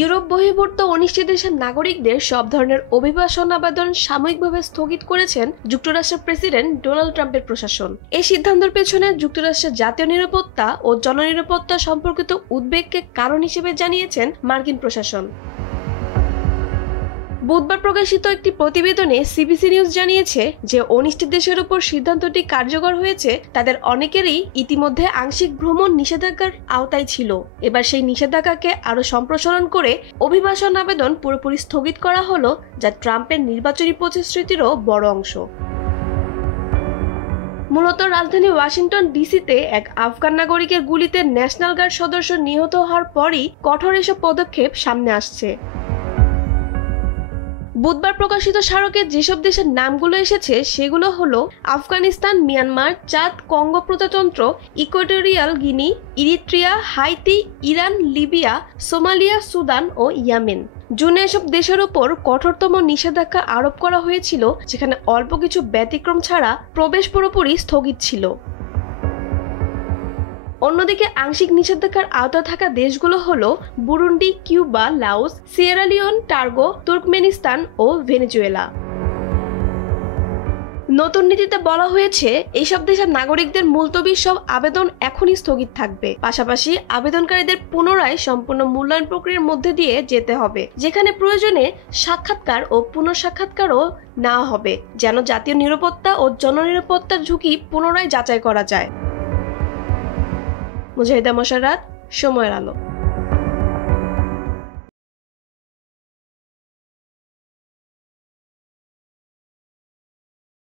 Europe বহির্ভূত 19টি দেশের নাগরিকদের সব ধরনের অভিবাসন আবেদন সাময়িকভাবে স্থগিত করেছেন যুক্তরাষ্ট্রের প্রেসিডেন্ট ডোনাল্ড ট্রাম্পের প্রশাসন। এই সিদ্ধান্তের পেছনে যুক্তরাষ্ট্রের জাতীয় নিরাপত্তা ও জননিরাপত্তা সম্পর্কিত উদ্বেগকে কারণ হিসেবে জানিয়েছেন মার্কিন প্রশাসন। বুধবার প্রকাশিত একটি প্রতিবেদনে সিবিসি নিউজ জানিয়েছে যে 19টি দেশের উপর সিদ্ধান্তটি কার্যকর হয়েছে তাদের অনেকেরই ইতিমধ্যে আংশিক ভ্রমণ নিষেধাজ্ঞার আওতায় ছিল। এবার সেই নিষেধাজ্ঞাকে আরও সম্প্রসারণ করে অভিবাসন আবেদন পুরোপুরি স্থগিত করা হলো, যা ট্রাম্পের নির্বাচনী প্রতিশ্রুতিরও বড় অংশ। মূলত রাজধানী ওয়াশিংটন ডিসিতে এক আফগান নাগরিকের গুলিতে ন্যাশনাল গার্ড সদস্য নিহত হওয়ার পরই কঠোর এসব পদক্ষেপ সামনে আসছে। বুধবার প্রকাশিত স্মারকে যেসব দেশের নামগুলো এসেছে সেগুলো হলো আফগানিস্তান, মিয়ানমার, চাদ, কঙ্গো প্রজাতন্ত্র, Equatorial Guinea, Eritrea, Haiti, Iran, Libya, Somalia, Sudan ও ইয়েমেন। জুনে এসব দেশের উপর কঠোরতম নিষেধাজ্ঞা আরোপ করা হয়েছিল, যেখানে অল্প কিছু ব্যতিক্রম ছাড়া প্রবেশ পুরোপুরি স্থগিত ছিল। অন্যদিকে আংশিক নিষেধাজ্ঞার আওতায় থাকা দেশগুলো হলো Burundi, Cuba, Laos, Sierra Leone, Togo, Turkmenistan ও ভেনেজুয়েলা। নতুন নীতিতে বলা হয়েছে এইসব দেশের নাগরিকদের মুলতবি সব আবেদন এখনই স্থগিত থাকবে। পাশাপাশি আবেদনকারীদের পুনরায় সম্পূর্ণ মূল্যায়ন প্রক্রিয়ার মধ্যে দিয়ে যেতে হবে, যেখানে প্রয়োজনে সাক্ষাৎকার ও পুনঃসাক্ষাৎকারও নেওয়া হবে, যেন জাতীয় নিরাপত্তা ও জননিরাপত্তার ঝুঁকি পুনরায় যাচাই করা যায়। মুজাহিদা মোশাররত, সময়ের আলো।